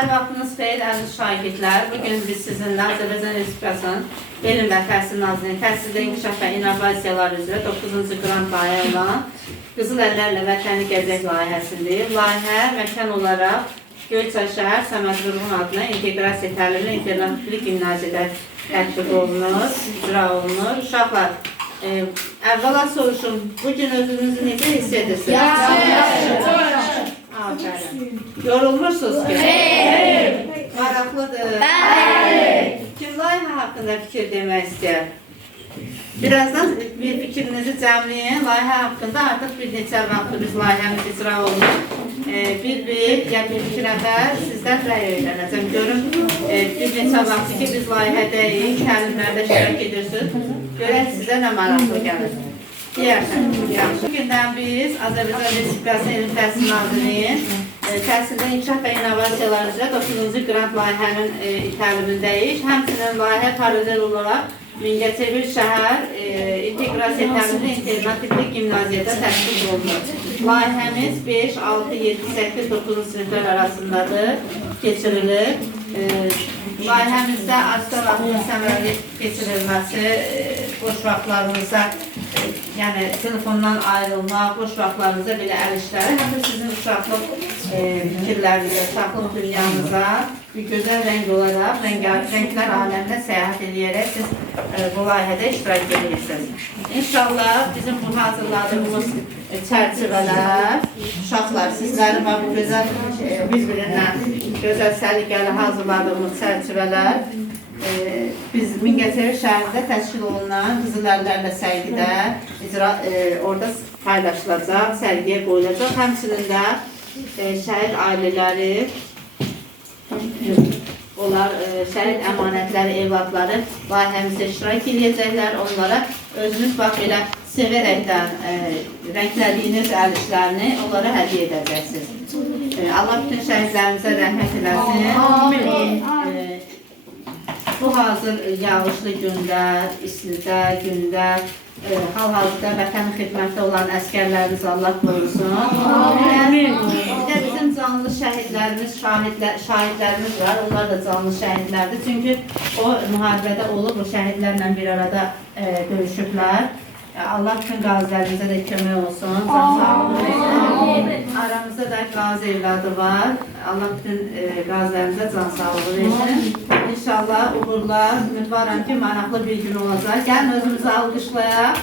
Hər vaxtınız xeyir, əziz şagirdlər. Bugün biz sizinlə Azərbaycan Respublikasının Elm və Təhsil Nazirliyinin Təhsildə İnkişaf və İnnovasiyalar üzrə 9-cu qrant layihə olan Qızıl Əllərlə Vətəni Gəzək layihəsidir. Layihə məkan olaraq Göyçay şəhər Səməd Vurğun adına inteqrasiya təlimli internatlı gimnaziyada tətbiq olunur, icra olunur. Uşaqlar, əvvəla soruşum, bugün özünüzü necə hiss edirsiniz? Aferin. Yorulmuşsunuz ki? Hayır. Maraqlıdır. Hayır. Kim layihə haqqında fikir demək istəyir? Birazdan bir fikrinizi cəmləyin. Layihə haqqında artıq bir neçə vaxtdır biz layihəmiz icra olunur. Ya bir iki nəfər sizdən rəy öyrənəcəm. Görün, bir neçə vaxtdır ki biz layihədəyik, təlimlərdə iştirak edirsiniz. Görək sizə nə maraqlı gəlir. Deyərsən, yaxşı. Bugündən biz Azərbaycan Respublikası Elm Təhsil Nazirliyinin Təhsildə İnkişaf və İnnovasiyalar üzrə 9-cu qrant layihənin təlimindəyik. Həmçinin layihə paralel olaraq Mingəçevir şəhər inteqrasiya təlimli internatlı gimnaziyada tətbiq olunur. Layihəmiz 5, 6, 7, 8, 9-cu siniflər arasındadır, keçirilir. Layihəmizdə asılı vaxtın səmərəli keçirilməsi, boş vaxtlarımızda yəni telefondan ayrılmaq, boş vaxtlarınıza belə əl işləri, həm də sizin uşaqlıq fikirlərinizə, uşaqlıq dünyanıza bir gözəl rəng olaraq, rənglər aləminə səyahət edərək siz bu layihədə iştirak edirsiniz. İnşallah bizim bu hazırladığımız çərçivələr, uşaqlar, sizlərin bu gözəl bir-birindən gözəl səliqəli hazırladığımız çərçivələr biz Mingəçevir şəhərində təşkil olunan Qızıl Əllərlə sərgidə orada paylaşılacaq, sərgiyə qoyulacaq. Həmçinin də şəhid ailələri, onlar şəhid əmanətləri, evladları layihəmizdə iştirak edəcəklər. Onlara özünüz bax belə sevərəkdən rənglədiyiniz əl işlərini onlara hədiyyə edəcəksiniz. Allah bütün şəhidlərimizə rəhmət eləsin. Bu hazır yağışlı gündə, istidə, gündə, hal-hazırda vətən xidmətdə olan əskərlərimiz Allah qorusun. Bir də bizim canlı şəhidlərimiz, şahidlərimiz var. Onlar da canlı şəhidlərdir. Çünki o müharibədə olub, o şəhidlərlə bir arada döyüşüblər. Allah bütün qazilərimizə də kömək olsun. Aramızda da qazi evladı var. Allah bütün qazilərimizə can sağlığı versin. İnşallah uğurlar, ümidvaram ki maraqlı bir gün olacaq. Gəlin özümüzü alqışlayaq.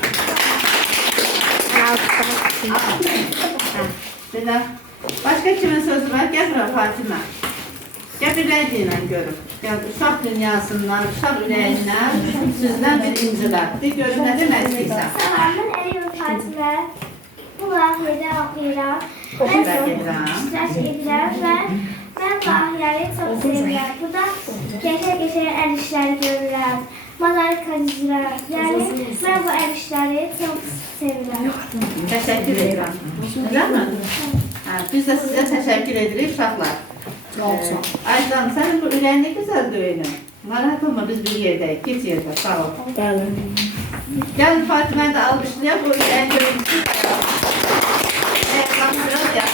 Belə. Başqa kimin sözü var? Gəl bura Fatimə. Gəl bir rəy deyilən görüm. Uşaq dünyasından, uşaq ürəyindən sizdən bir incilər. Görün, nə demək istəyirsən? Salamın Əliyev Fatimə. Bu layihədə oxuyuram. İştirak edirəm və mən layihələri çox sevirəm. Burada qəşəng əl işləri görürəm. Mozaika düzürəm. Yəni, mən bu əl işləri çox sevirəm. Təşəkkür edirəm. Güzelmi? Biz də sizə təşəkkür edirik uşaqlar. Aydan, sənin bu ürəyin nə gözəl döyünür. Narahat olma, biz bir yerdəyik. Geç yerdə, sağ ol. Gəlin Fatiməni də alqışlayaq, bu ürəyin görüntüsü. Ayaqlarını ya.